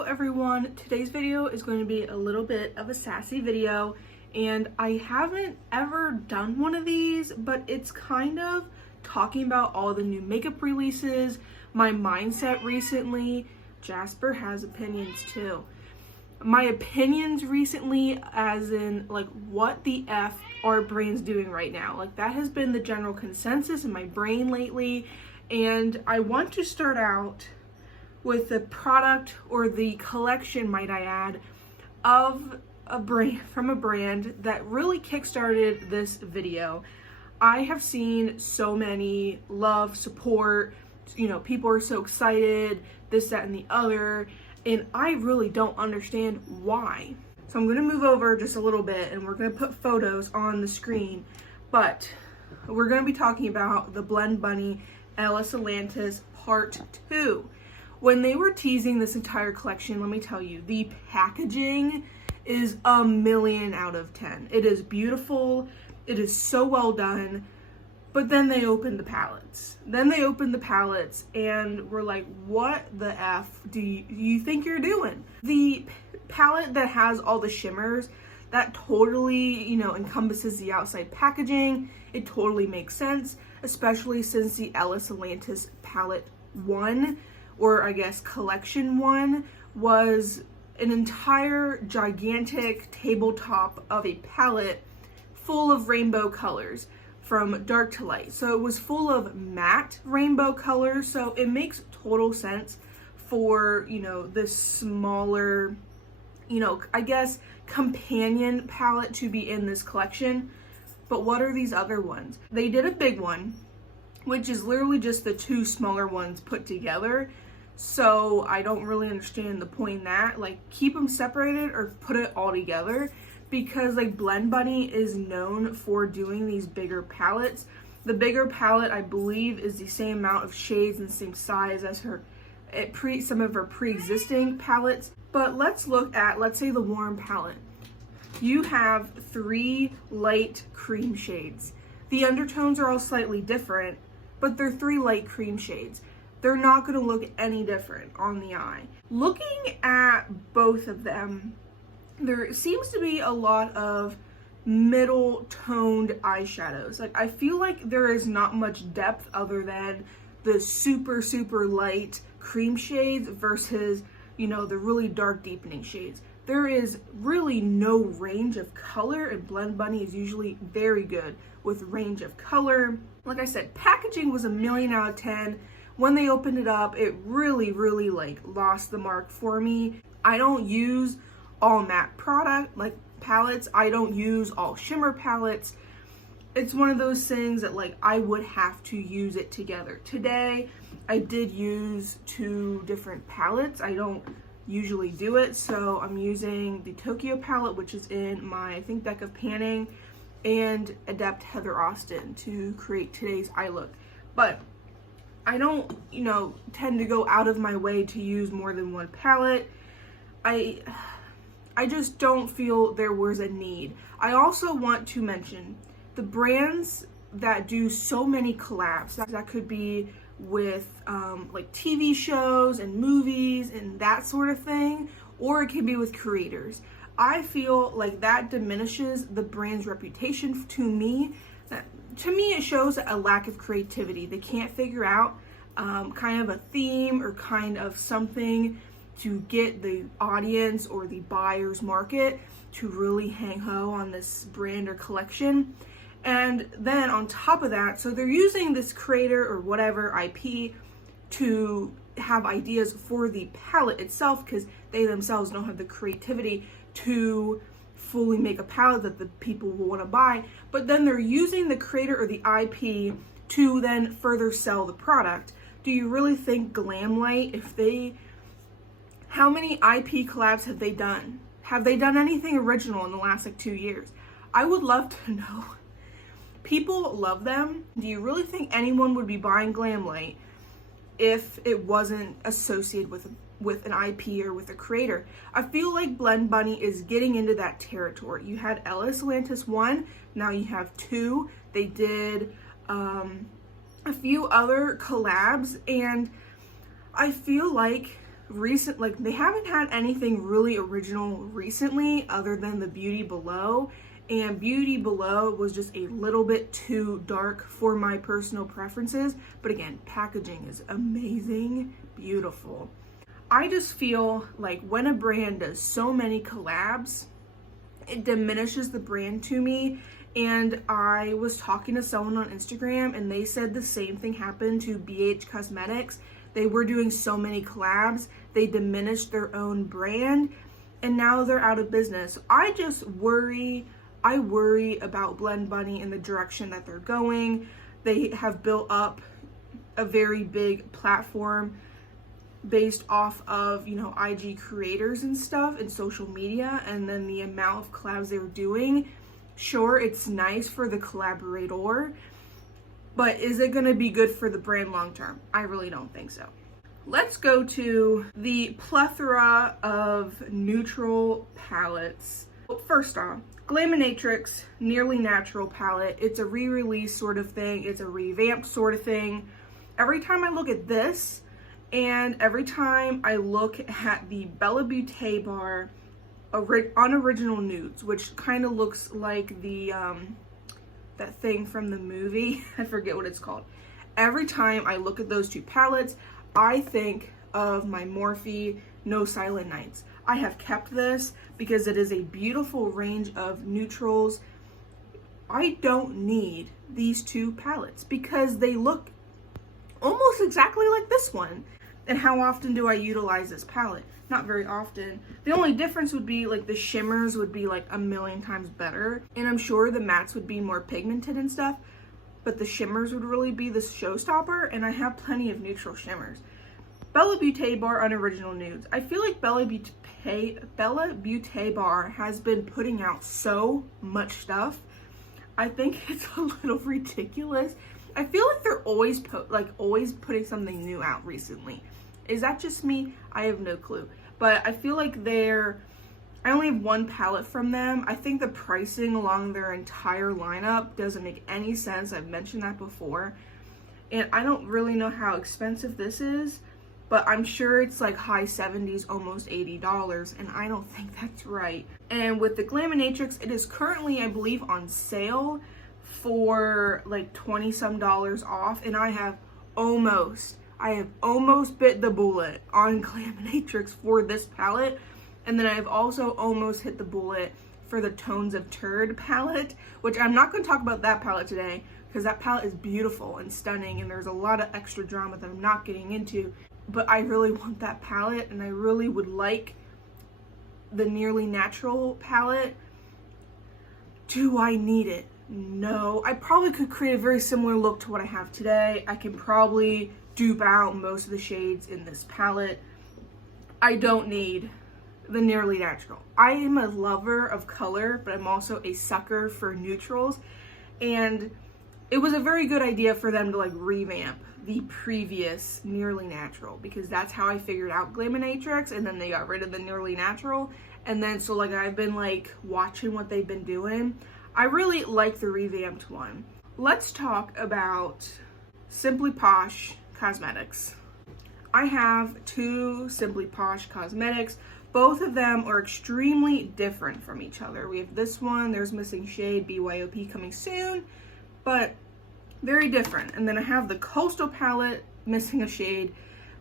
Hello everyone, today's video is going to be a little bit of a sassy video, and I haven't ever done one of these, but it's kind of talking about all the new makeup releases, my mindset recently. Jasper has opinions too. My opinions recently, as in like what the F are brands doing right now. Like that has been the general consensus in my brain lately, and I want to start out with the product, or the collection might I add, of a brand, from a brand that really kickstarted this video. I have seen so many love, support, you know, people are so excited, this, that, and the other, and I really don't understand why. So I'm gonna move over just a little bit and we're gonna put photos on the screen, but we're gonna be talking about the Blend Bunny Ellis Atlantis Part 2. When they were teasing this entire collection, let me tell you, the packaging is a 1,000,000 out of 10. It is beautiful, it is so well done, but then they opened the palettes. And we're like, what the F do you think you're doing? The palette that has all the shimmers, that totally, you know, encompasses the outside packaging. It totally makes sense, especially since the Ellis Atlantis palette 1, or I guess collection 1, was an entire gigantic tabletop of a palette full of rainbow colors from dark to light. So it was full of matte rainbow colors, so it makes total sense for, you know, this smaller, you know, I guess companion palette to be in this collection. But what are these other ones? They did a big one, which is literally just the two smaller ones put together. So I don't really understand the point in that. Like, keep them separated or put it all together, because like Blend Bunny is known for doing these bigger palettes. The bigger palette, I believe, is the same amount of shades and same size as some of her pre-existing palettes. But let's look at, let's say, the warm palette. You have 3 light cream shades. The undertones are all slightly different, but they're 3 light cream shades. They're not going to look any different on the eye. Looking at both of them, there seems to be a lot of middle toned eyeshadows. Like, I feel like there is not much depth other than the super, super light cream shades versus, you know, the really dark deepening shades. There is really no range of color, and Blend Bunny is usually very good with range of color. Like I said, packaging was a 1,000,000 out of 10. When they opened it up, it really, really like lost the mark for me. I don't use all matte product, like palettes. I don't use all shimmer palettes. It's one of those things that like I would have to use it together. Today, I did use 2 different palettes. I don't usually do it, so I'm using the Tokyo palette, which is in my, I think, deck of panning, and Adept Heather Austin to create today's eye look. But I don't, you know, tend to go out of my way to use more than one palette. I just don't feel there was a need. I also want to mention the brands that do so many collabs. That could be with like TV shows and movies and that sort of thing, or it can be with creators. I feel like that diminishes the brand's reputation to me. To me, it shows a lack of creativity. They can't figure out kind of a theme or kind of something to get the audience or the buyer's market to really hang ho on this brand or collection. And then on top of that, so they're using this creator or whatever IP to have ideas for the palette itself, because they themselves don't have the creativity to fully make a palette that the people will want to buy. But then they're using the creator or the IP to then further sell the product. Do you really think Glamlight, how many IP collabs have they done? Have they done anything original in the last like 2 years? I would love to know. People love them. Do you really think anyone would be buying Glamlight if it wasn't associated with an IP or with a creator? I feel like Blend Bunny is getting into that territory. You had Ellis Atlantis 1, now you have 2. They did a few other collabs, and I feel like they haven't had anything really original recently other than the Beauty Below, and Beauty Below was just a little bit too dark for my personal preferences. But again, packaging is amazing, beautiful. I just feel like when a brand does so many collabs, it diminishes the brand to me. And I was talking to someone on Instagram and they said the same thing happened to BH Cosmetics. They were doing so many collabs, they diminished their own brand, and now they're out of business. I worry about Blend Bunny and the direction that they're going. They have built up a very big platform based off of, you know, IG creators and stuff and social media, and then the amount of collabs they were doing. Sure, it's nice for the collaborator, but is it going to be good for the brand long term? I really don't think so. Let's go to the plethora of neutral palettes. First off, Glamatrix Nearly Natural palette. It's a re-release sort of thing. It's a revamped sort of thing. Every time I look at this, and every time I look at the Bella Beauté bar Unoriginal Nudes, which kind of looks like the that thing from the movie, I forget what it's called. Every time I look at those two palettes, I think of my Morphe No Silent Nights. I have kept this because it is a beautiful range of neutrals. I don't need these two palettes because they look almost exactly like this one. And how often do I utilize this palette? Not very often. The only difference would be like the shimmers would be like a million times better. And I'm sure the mattes would be more pigmented and stuff, but the shimmers would really be the showstopper, and I have plenty of neutral shimmers. Bella Beauté bar Unoriginal Nudes. I feel like Bella Beauté bar has been putting out so much stuff. I think it's a little ridiculous. I feel like they're always putting something new out recently. Is that just me? I have no clue. But I feel like I only have one palette from them. I think the pricing along their entire lineup doesn't make any sense. I've mentioned that before. And I don't really know how expensive this is, but I'm sure it's like high 70s, almost $80, and I don't think that's right. And with the Glamatrix, it is currently, I believe, on sale for like 20 some dollars off, and I have almost bit the bullet on Glamatrix for this palette. And then I've also almost hit the bullet for the Tones of Turd palette, which I'm not going to talk about that palette today because that palette is beautiful and stunning, and there's a lot of extra drama that I'm not getting into. But I really want that palette, and I really would like the Nearly Natural palette. Do I need it? No. I probably could create a very similar look to what I have today. I can probably dupe out most of the shades in this palette. I don't need the Nearly Natural. I am a lover of color, but I'm also a sucker for neutrals, and it was a very good idea for them to like revamp the previous Nearly Natural, because that's how I figured out Glamatrix, and then they got rid of the Nearly Natural, and then so like I've been like watching what they've been doing. I really like the revamped one. Let's talk about Simply Posh Cosmetics. I have two Simply Posh Cosmetics. Both of them are extremely different from each other. We have this one, there's missing shade, BYOP coming soon, but very different. And then I have the Coastal palette, missing a shade,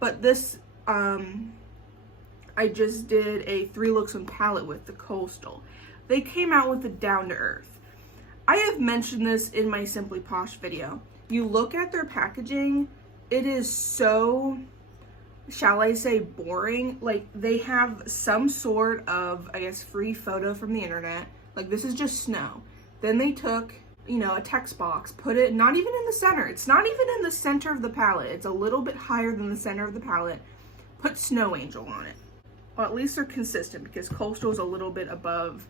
but this, I just did a 3 looks on palette with the Coastal. They came out with the Down to Earth. I have mentioned this in my Simply Posh video. You look at their packaging, it is so, shall I say, boring. Like, they have some sort of, I guess, free photo from the internet. Like, this is just snow. Then they took, you know, a text box, put it not even in the center. It's not even in the center of the palette. It's a little bit higher than the center of the palette. Put Snow Angel on it. Well, at least they're consistent, because Coastal is a little bit above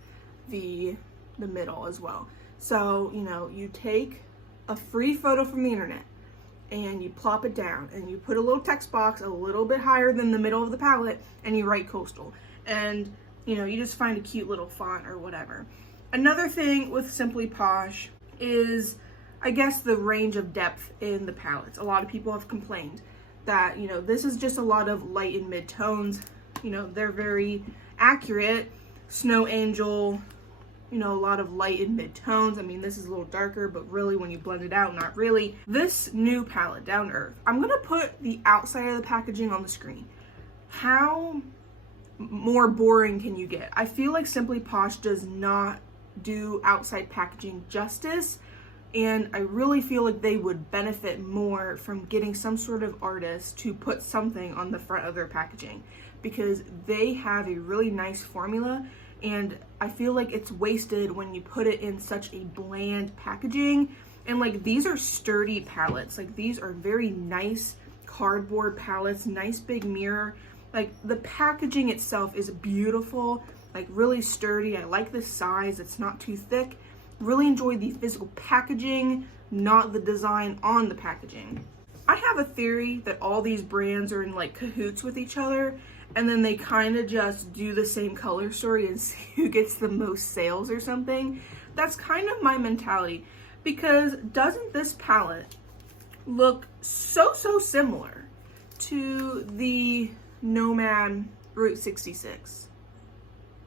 the middle as well. So, you know, you take a free photo from the internet and you plop it down and you put a little text box a little bit higher than the middle of the palette and you write Coastal, and you know, you just find a cute little font or whatever. Another thing with Simply Posh is, I guess, the range of depth in the palettes. A lot of people have complained. that, you know, this is just a lot of light and mid tones. You know, they're very accurate. Snow Angel, you know, a lot of light and mid tones. I mean, this is a little darker, but really when you blend it out, not really. This new palette, Down to Earth, I'm gonna put the outside of the packaging on the screen. How more boring can you get? I feel like Simply Posh does not do outside packaging justice, and I really feel like they would benefit more from getting some sort of artist to put something on the front of their packaging, because they have a really nice formula, and I feel like it's wasted when you put it in such a bland packaging. And like, these are sturdy palettes. Like, these are very nice cardboard palettes, nice big mirror. Like, the packaging itself is beautiful, like really sturdy. I like the size, it's not too thick. Really enjoy the physical packaging, not the design on the packaging. I have a theory that all these brands are in like cahoots with each other, and then they kind of just do the same color story and see who gets the most sales or something. That's kind of my mentality, because doesn't this palette look so similar to the Nomad Route 66?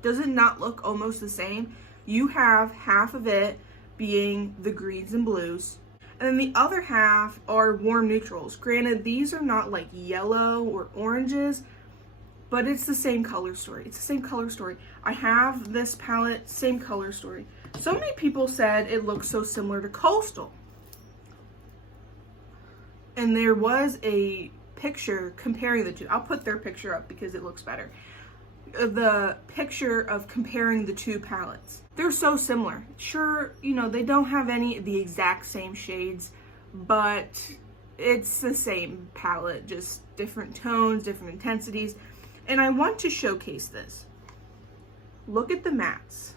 Does it not look almost the same? You have half of it being the greens and blues, and then the other half are warm neutrals. Granted, these are not like yellow or oranges, but it's the same color story. It's the same color story. I have this palette, same color story. So many people said it looks so similar to Coastal. And there was a picture comparing the two. I'll put their picture up because it looks better. The picture of comparing the two palettes. They're so similar. Sure, you know, they don't have any of the exact same shades, but it's the same palette, just different tones, different intensities. And I want to showcase this. Look at the mattes.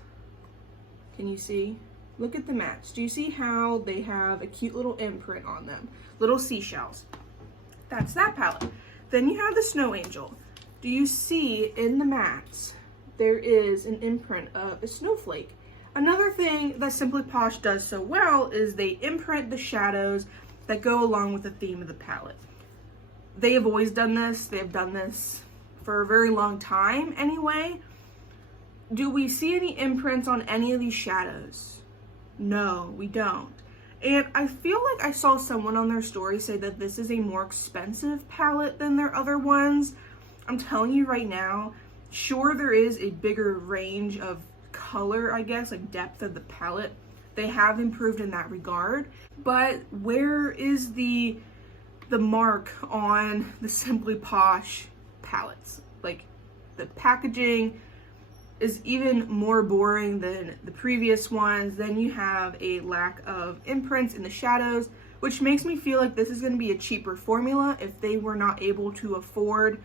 Can you see? Look at the mattes. Do you see how they have a cute little imprint on them? Little seashells. That's that palette. Then you have the Snow Angel. Do you see in the mattes, there is an imprint of a snowflake. Another thing that Simply Posh does so well is they imprint the shadows that go along with the theme of the palette. They have always done this. They have done this for a very long time anyway. Do we see any imprints on any of these shadows? No, we don't. And I feel like I saw someone on their story say that this is a more expensive palette than their other ones. I'm telling you right now, sure, there is a bigger range of color, I guess, like depth of the palette. They have improved in that regard, but where is the mark on the Simply Posh palettes? Like, the packaging is even more boring than the previous ones. Then you have a lack of imprints in the shadows, which makes me feel like this is going to be a cheaper formula if they were not able to afford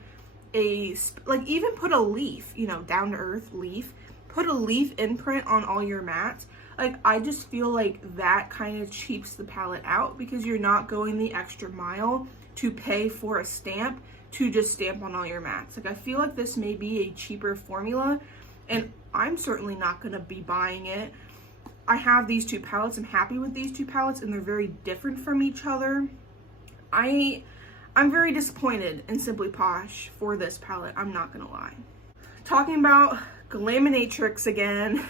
like, even put a leaf, you know, down to earth leaf, put a leaf imprint on all your mattes. Like, I just feel like that kind of cheaps the palette out, because you're not going the extra mile to pay for a stamp to just stamp on all your mattes. Like, I feel like this may be a cheaper formula, and I'm certainly not going to be buying it. I have these two palettes. I'm happy with these two palettes, and they're very different from each other. I'm very disappointed in Simply Posh for this palette, I'm not gonna lie. Talking about Glamatrix again,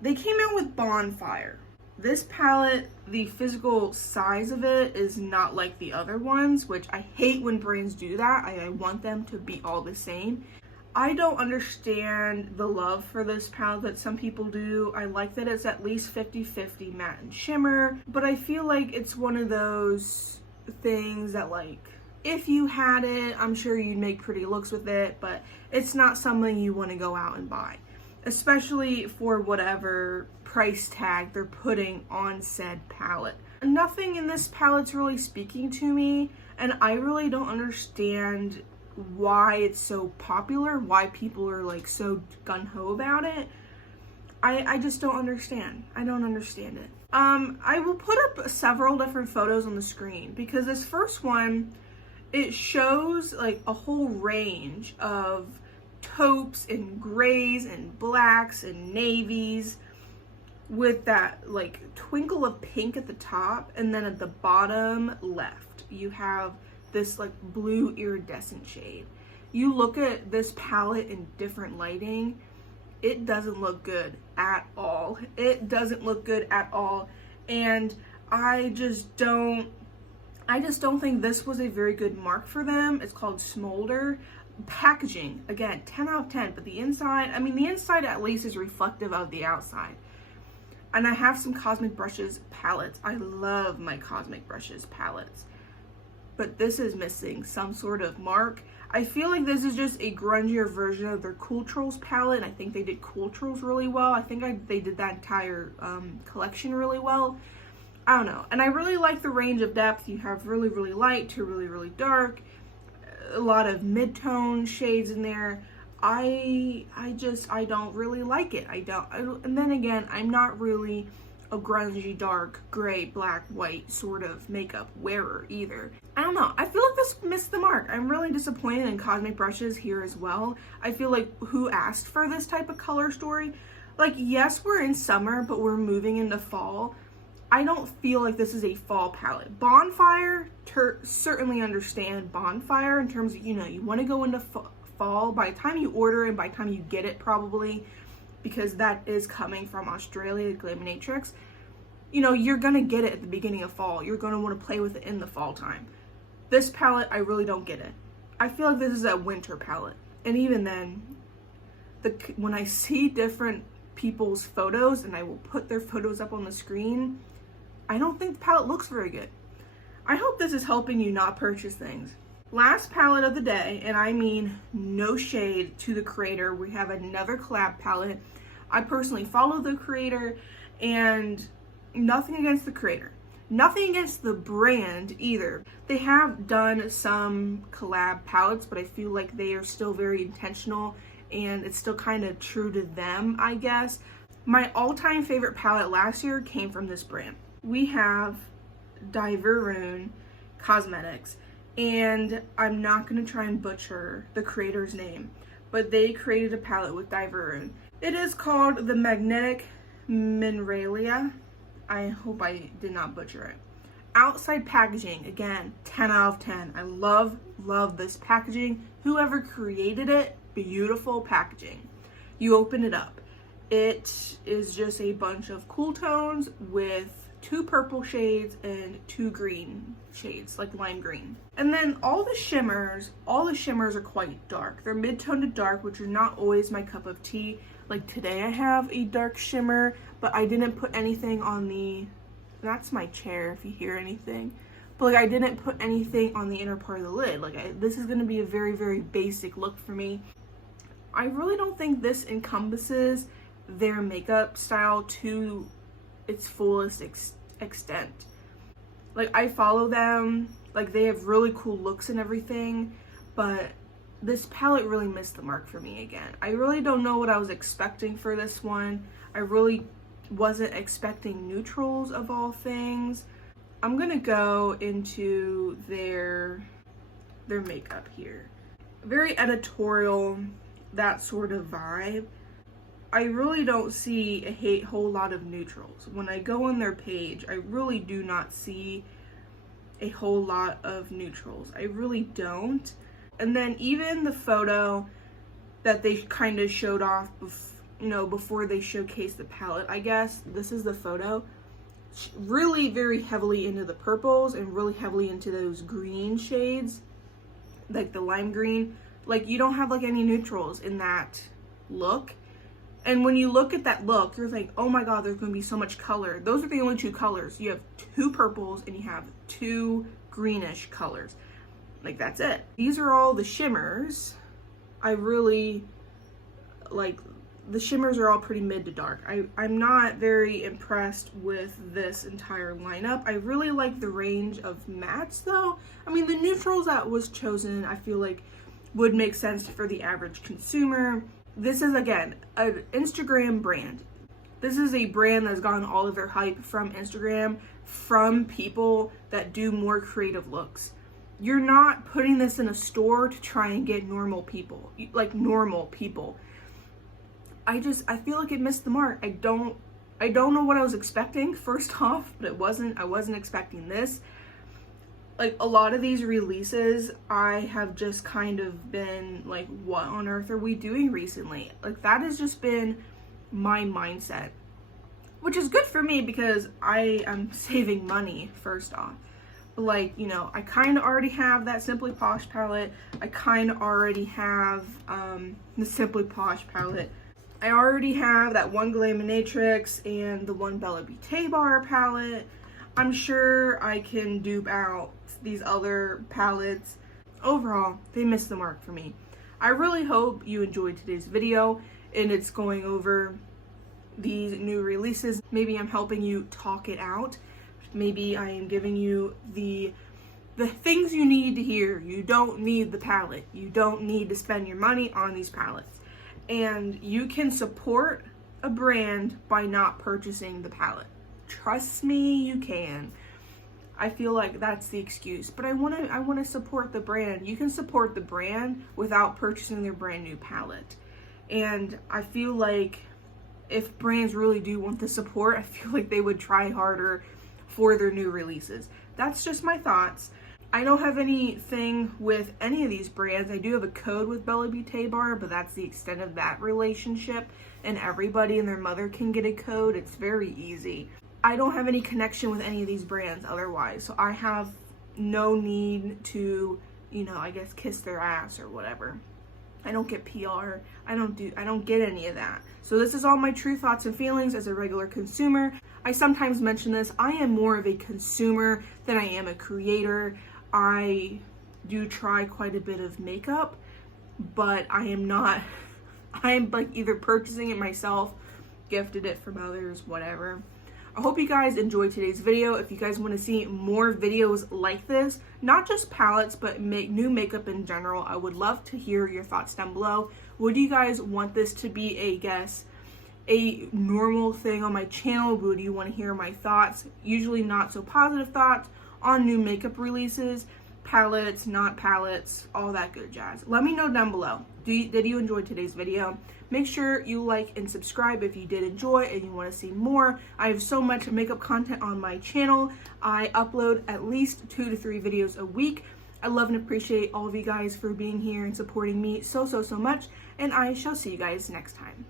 they came out with Bonfire. This palette, the physical size of it is not like the other ones, which I hate when brands do that. I want them to be all the same. I don't understand the love for this palette that some people do. I like that it's at least 50-50 matte and shimmer, but I feel like it's one of those things that, like, if you had it, I'm sure you'd make pretty looks with it, but it's not something you want to go out and buy, especially for whatever price tag they're putting on said palette. Nothing in this palette's really speaking to me, and I really don't understand why it's so popular, why people are like so gung-ho about it. I just don't understand. I don't understand it. I will put up several different photos on the screen, because this first one, it shows like a whole range of taupes and grays and blacks and navies with that like twinkle of pink at the top, and then at the bottom left you have this like blue iridescent shade. You look at this palette in different lighting, it doesn't look good at all. It doesn't look good at all. And I just don't think this was a very good mark for them. It's called Smolder. Packaging, again, 10 out of 10, but the inside, I mean, the inside at least is reflective of the outside. And I have some Cosmic Brushes palettes. I love my Cosmic Brushes palettes. But this is missing some sort of mark. I feel like this is just a grungier version of their Cool Trolls palette. I think they did Cool Trolls really well. I think they did that entire collection really well. I don't know. And I really like the range of depth. You have really, really light to really, really dark. A lot of mid-tone shades in there. I don't really like it. And then again, I'm not really a grungy, dark, gray, black, white sort of makeup wearer either. I don't know. I feel like this missed the mark. I'm really disappointed in Cosmic Brushes here as well. I feel like who asked for this type of color story? Like, yes, we're in summer, but we're moving into fall. I don't feel like this is a fall palette. Bonfire, certainly understand Bonfire in terms of, you know, you want to go into fall. By the time you order and by the time you get it, probably, because that is coming from Australia, Glamatrix, you know, you're going to get it at the beginning of fall. You're going to want to play with it in the fall time. This palette, I really don't get it. I feel like this is a winter palette. And even then, when I see different people's photos, and I will put their photos up on the screen, I don't think the palette looks very good. I hope this is helping you not purchase things. Last palette of the day, and I mean no shade to the creator, we have another collab palette. I personally follow the creator, and nothing against the creator. Nothing against the brand either. They have done some collab palettes, but I feel like they are still very intentional, and it's still kind of true to them, I guess. My all-time favorite palette last year came from this brand. We have Diveroon Cosmetics, and I'm not going to try and butcher the creator's name, but they created a palette with Diveroon. It is called the Magnetic Minelia. I hope I did not butcher it. Outside packaging, again, 10 out of 10. I love this packaging. Whoever created it, beautiful packaging. You open it up. It is just a bunch of cool tones with 2 purple shades and 2 green shades, like lime green. And then all the shimmers are quite dark. They're mid-tone to dark, which are not always my cup of tea. Like today I have a dark shimmer, but I didn't put anything on the, that's my chair if you hear anything. But like I didn't put anything on the inner part of the lid. Like this is gonna be a very, very basic look for me. I really don't think this encompasses their makeup style to its fullest extent. Like I follow them, like they have really cool looks and everything, but this palette really missed the mark for me again. I really don't know what I was expecting for this one. I really wasn't expecting neutrals of all things. I'm gonna go into their makeup here. Very editorial, that sort of vibe. I really don't see a whole lot of neutrals. When I go on their page, I really do not see a whole lot of neutrals. I really don't. And then even the photo that they kind of showed off, before they showcased the palette, I guess, this is the photo. Really very heavily into the purples and really heavily into those green shades, like the lime green. Like you don't have like any neutrals in that look. And when you look at that look, you're like, oh my god, there's going to be so much color. Those are the only 2 colors. You have 2 purples and you have 2 greenish colors. Like, that's it. These are all the shimmers. I really, like, the shimmers are all pretty mid to dark. I'm not very impressed with this entire lineup. I really like the range of mattes, though. I mean, the neutrals that was chosen, I feel like, would make sense for the average consumer. This is, again, an Instagram brand. This is a brand that's gotten all of their hype from Instagram, from people that do more creative looks. You're not putting this in a store to try and get normal people, like normal people. I feel like it missed the mark. I don't know what I was expecting, first off, but I wasn't expecting this. Like, a lot of these releases, I have just kind of been like, what on earth are we doing recently? Like, that has just been my mindset, which is good for me because I am saving money, first off. But like, you know, I kind of already have that Simply Posh palette. I kind of already have the Simply Posh palette. I already have that one Glamatrix and the one Bella Beauté bar palette. I'm sure I can dupe out these other palettes. Overall, they missed the mark for me. I really hope you enjoyed today's video and it's going over these new releases. Maybe I'm helping you talk it out. Maybe I am giving you the things you need to hear. You don't need the palette. You don't need to spend your money on these palettes. And you can support a brand by not purchasing the palette. Trust me, you can. I feel like that's the excuse, but I want to support the brand. You can support the brand without purchasing their brand new palette. And I feel like if brands really do want the support, I feel like they would try harder for their new releases. That's just my thoughts. I don't have anything with any of these brands. I do have a code with Bella Beauté bar, but that's the extent of that relationship, and everybody and their mother can get a code. It's very easy. I don't have any connection with any of these brands otherwise, so I have no need to, you know, I guess kiss their ass or whatever. I don't get PR. I don't get any of that. So this is all my true thoughts and feelings as a regular consumer. I sometimes mention this. I am more of a consumer than I am a creator. I do try quite a bit of makeup, but I am like either purchasing it myself, gifted it from others, whatever. I hope you guys enjoyed today's video. If you guys want to see more videos like this, not just palettes, but new makeup in general, I would love to hear your thoughts down below. Would you guys want this to be a normal thing on my channel? Would you want to hear my thoughts, usually not so positive thoughts, on new makeup releases, palettes, not palettes, all that good jazz? Let me know down below. Did you enjoy today's video? Make sure you like and subscribe if you did enjoy and you want to see more. I have so much makeup content on my channel. I upload at least 2 to 3 videos a week. I love and appreciate all of you guys for being here and supporting me so much, and I shall see you guys next time.